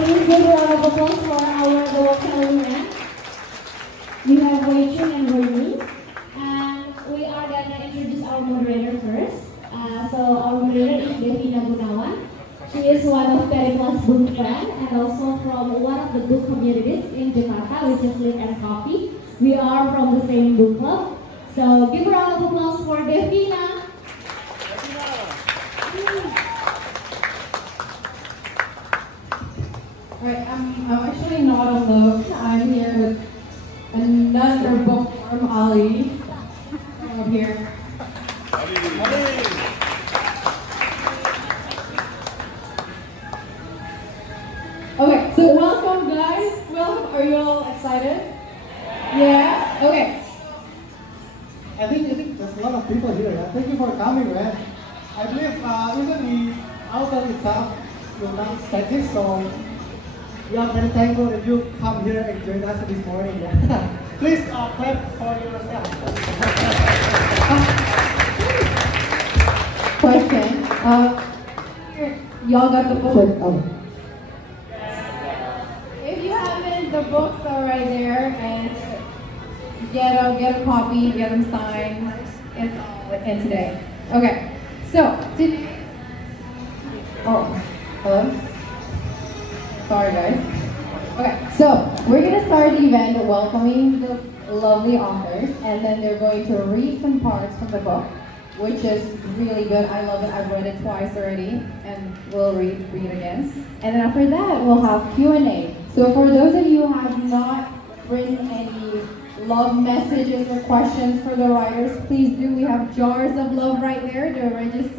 Please give a round of applause for our Salaryman. We have Choon and Ruiming, and we are gonna introduce our moderator first. So our moderator is Devina Gunawan. She is one of Periplas book fan and also from one of the book communities in Jakarta, which is Lit and Coffee. We are from the same book club. So give a round of applause for Devina. Alright, I'm actually not alone. I'm here with another bookworm, Ali. Come up here. Okay, so welcome guys. Welcome. Are you all excited? Yeah? Okay. I think there's a lot of people here. Yeah? Thank you for coming, man. I believe even the outdoor itself will not static, so we are very thankful that you come here and join us this morning. Yeah? Please clap for yourself. Question. Y'all got the book? Oh. If you haven't, the books are right there, and get a copy, get them signed. It's all in today. Okay. So today. Oh, hello. Sorry guys. Okay, so we're gonna start the event welcoming the lovely authors, and then they're going to read some parts from the book, which is really good. I love it. I've read it twice already, and we'll read again. And then after that, we'll have Q&A. So for those of you who have not written any love messages or questions for the writers, please do. We have jars of love right there. They're registered.